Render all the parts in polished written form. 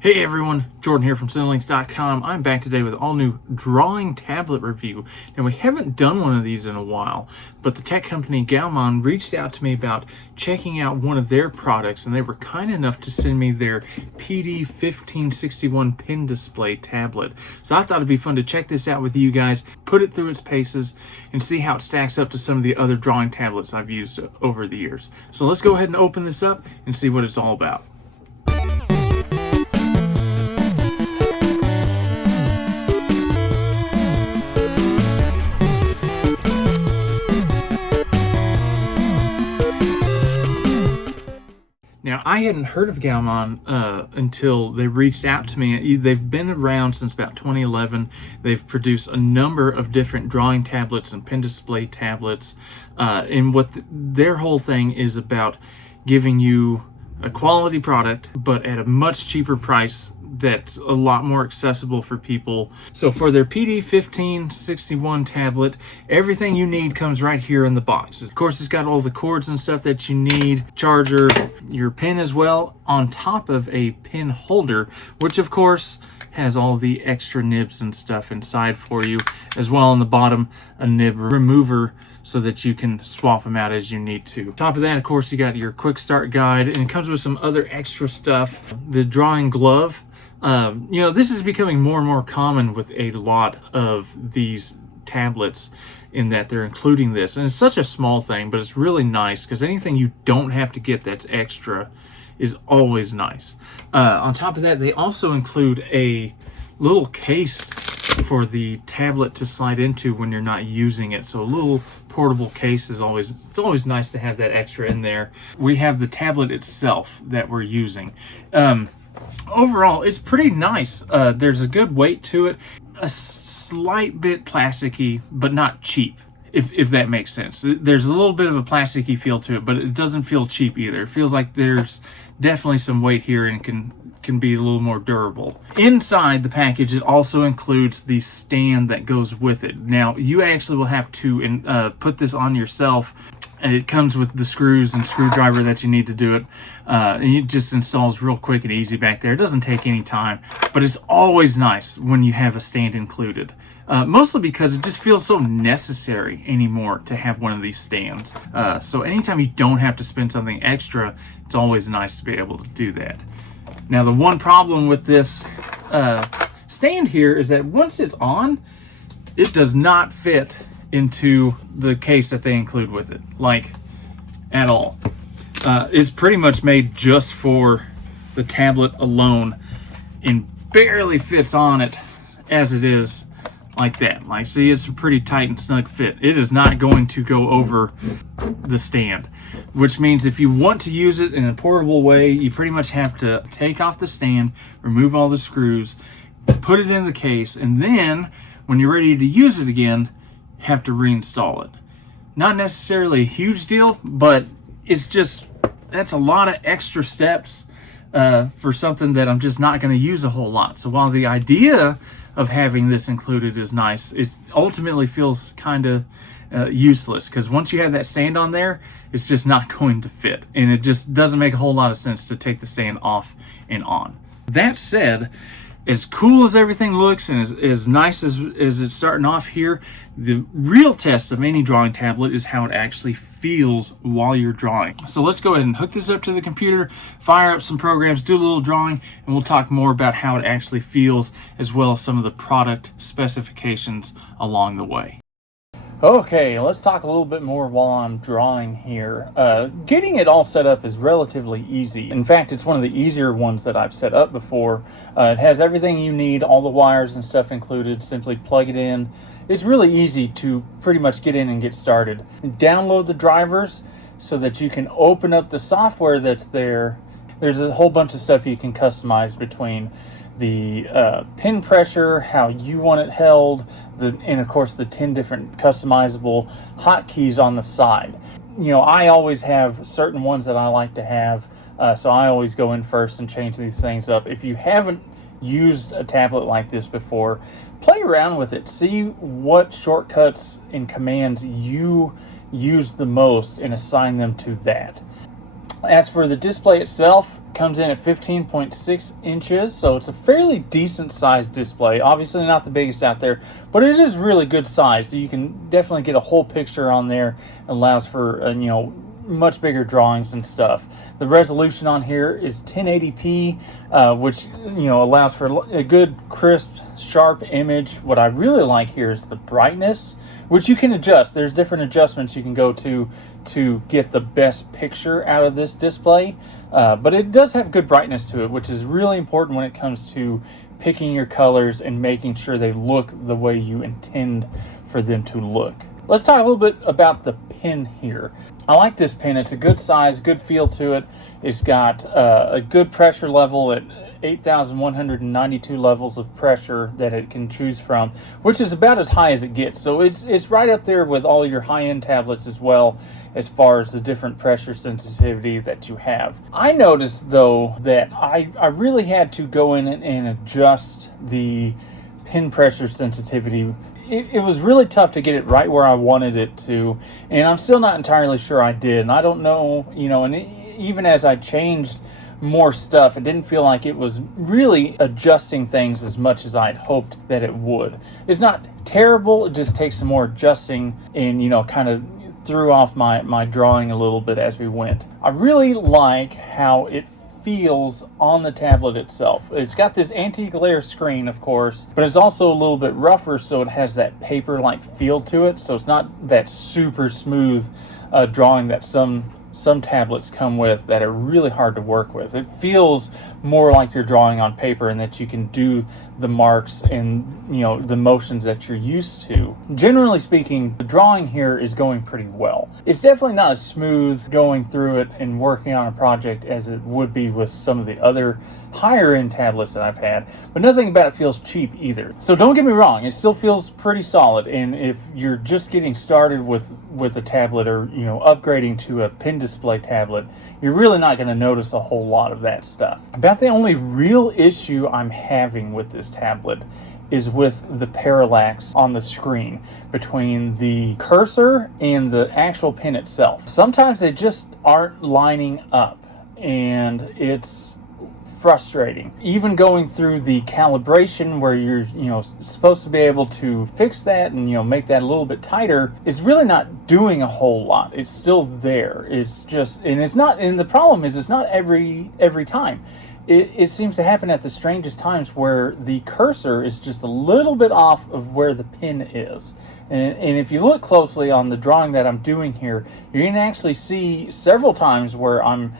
Hey everyone, Jordan here from Cinelinx.com. I'm back today with all new drawing tablet review. Now we haven't done one of these in a while, but the tech company GAOMON reached out to me about checking out one of their products, and they were kind enough to send me their PD1561 pen display tablet. So I thought it'd be fun to check this out with you guys, put it through its paces, and see how it stacks up to some of the other drawing tablets I've used over the years. So let's go ahead and open this up and see what it's all about. Now, I hadn't heard of GAOMON until they reached out to me. They've been around since about 2011. They've produced a number of different drawing tablets and pen display tablets. And what their whole thing is about giving you a quality product, but at a much cheaper price that's a lot more accessible for people. So for their PD1561 tablet, everything you need comes right here in the box. Of course, it's got all the cords and stuff that you need, charger, your pen as well, on top of a pen holder, which of course has all the extra nibs and stuff inside for you, as well on the bottom, a nib remover so that you can swap them out as you need to. On top of that, of course, you got your quick start guide, and it comes with some other extra stuff. The drawing glove. This is becoming more and more common with a lot of these tablets in that they're including this. And it's such a small thing, but it's really nice because anything you don't have to get that's extra is always nice. On top of that, they also include a little case for the tablet to slide into when you're not using it. So a little portable case is always nice to have that extra in there. We have the tablet itself that we're using. Overall, it's pretty nice. There's a good weight to it, a slight bit plasticky, but not cheap, if that makes sense. There's a little bit of a plasticky feel to it, but it doesn't feel cheap either. It feels like there's definitely some weight here and can be a little more durable. Inside the package, it also includes the stand that goes with it. Now, you actually will have to put this on yourself. And it comes with the screws and screwdriver that you need to do it. And it just installs real quick and easy back there. It doesn't take any time, but it's always nice when you have a stand included. Mostly because it just feels so necessary anymore to have one of these stands. So anytime you don't have to spend something extra, it's always nice to be able to do that. Now, the one problem with this stand here is that once it's on, it does not fit into the case that they include with it, like at all. It's pretty much made just for the tablet alone and barely fits on it as it is like that. Like, see, it's a pretty tight and snug fit. It is not going to go over the stand, which means if you want to use it in a portable way, you pretty much have to take off the stand, remove all the screws, put it in the case, and then when you're ready to use it again, have to reinstall it. Not necessarily a huge deal, but it's just, that's a lot of extra steps for something that I'm just not going to use a whole lot. So while the idea of having this included is nice, it ultimately feels kind of useless, because once you have that stand on there, it's just not going to fit, and it just doesn't make a whole lot of sense to take the stand off and on. That said, as cool as everything looks and as nice as it's starting off here, the real test of any drawing tablet is how it actually feels while you're drawing. So let's go ahead and hook this up to the computer, fire up some programs, do a little drawing, and we'll talk more about how it actually feels, as well as some of the product specifications along the way. Okay, let's talk a little bit more while I'm drawing here. Getting it all set up is relatively easy. In fact, it's one of the easier ones that I've set up before. It has everything you need, all the wires and stuff included. Simply plug it in. It's really easy to pretty much get in and get started. Download the drivers so that you can open up the software that's there. There's a whole bunch of stuff you can customize between the pin pressure, how you want it held, and of course the 10 different customizable hotkeys on the side. You know, I always have certain ones that I like to have, so I always go in first and change these things up. If you haven't used a tablet like this before, play around with it. See what shortcuts and commands you use the most and assign them to that. As for the display itself, it comes in at 15.6 inches, so it's a fairly decent sized display. Obviously not the biggest out there, but it is really good size. So you can definitely get a whole picture on there. It allows for, much bigger drawings and stuff. The resolution on here is 1080p, which allows for a good, crisp, sharp image. What I really like here is the brightness, which you can adjust. There's different adjustments you can go to get the best picture out of this display, but it does have good brightness to it, which is really important when it comes to picking your colors and making sure they look the way you intend for them to look. Let's talk a little bit about the pen here. I like this pen. It's a good size, good feel to it. It's got a good pressure level at 8,192 levels of pressure that it can choose from, which is about as high as it gets. So it's right up there with all your high-end tablets as well, as far as the different pressure sensitivity that you have. I noticed though that I really had to go in and adjust the pen pressure sensitivity. It was really tough to get it right where I wanted it to, and I'm still not entirely sure I did. And I don't know, and even as I changed more stuff, it didn't feel like it was really adjusting things as much as I'd hoped that it would. It's not terrible, it just takes some more adjusting, and kind of threw off my drawing a little bit as we went. I really like how it feels on the tablet itself. It's got this anti-glare screen, of course, but it's also a little bit rougher, so it has that paper-like feel to it. So it's not that super smooth drawing that some tablets come with that are really hard to work with. It feels more like you're drawing on paper and that you can do the marks and the motions that you're used to. Generally speaking, the drawing here is going pretty well. It's definitely not as smooth going through it and working on a project as it would be with some of the other higher end tablets that I've had, but nothing about it feels cheap either. So don't get me wrong, it still feels pretty solid, and if you're just getting started with a tablet or upgrading to a pen display tablet, you're really not going to notice a whole lot of that stuff. About the only real issue I'm having with this tablet is with the parallax on the screen between the cursor and the actual pen itself. Sometimes they just aren't lining up, and it's frustrating. Even going through the calibration where you're supposed to be able to fix that and make that a little bit tighter, is really not doing a whole lot. It's still there. It's just, and the problem is it's not every time. It seems to happen at the strangest times where the cursor is just a little bit off of where the pen is. And if you look closely on the drawing that I'm doing here, you're going to actually see several times where I'm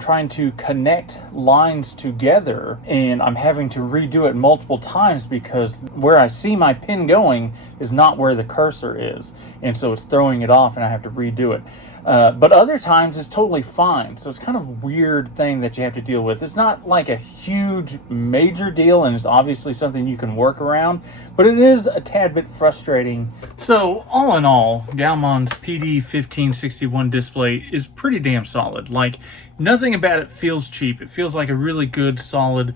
trying to connect lines together and I'm having to redo it multiple times because where I see my pen going is not where the cursor is. And so it's throwing it off and I have to redo it. But other times it's totally fine. So it's kind of a weird thing that you have to deal with. It's not like a huge major deal, and it's obviously something you can work around, but it is a tad bit frustrating. So all in all, GAOMON's PD1561 display is pretty damn solid. Like, nothing about it feels cheap. It feels like a really good, solid,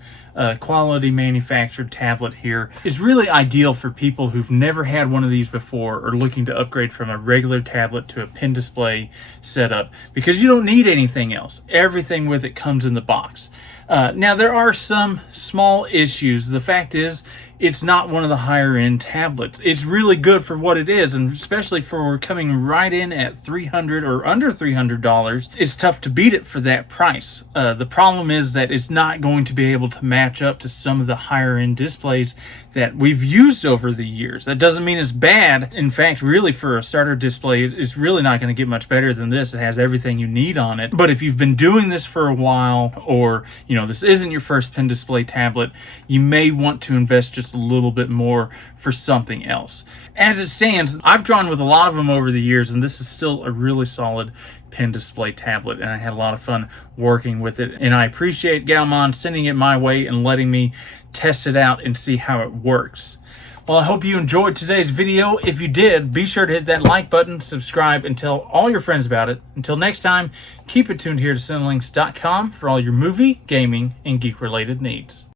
quality manufactured tablet here. It's really ideal for people who've never had one of these before or looking to upgrade from a regular tablet to a pen display setup, because you don't need anything else. Everything with it comes in the box. Now, there are some small issues. The fact is, it's not one of the higher end tablets. It's really good for what it is, and especially for coming right in at $300 or under $300, it's tough to beat it for that price. The problem is that it's not going to be able to match up to some of the higher end displays that we've used over the years. That doesn't mean it's bad. In fact, really, for a starter display, it's really not going to get much better than this. It has everything you need on it. But if you've been doing this for a while, or this isn't your first pen display tablet, you may want to invest just a little bit more for something else. As it stands, I've drawn with a lot of them over the years, and this is still a really solid pen display tablet, and I had a lot of fun working with it, and I appreciate GAOMON sending it my way and letting me test it out and see how it works. Well, I hope you enjoyed today's video. If you did, be sure to hit that like button, subscribe, and tell all your friends about it. Until next time, keep it tuned here to Cinelinx.com for all your movie, gaming, and geek-related needs.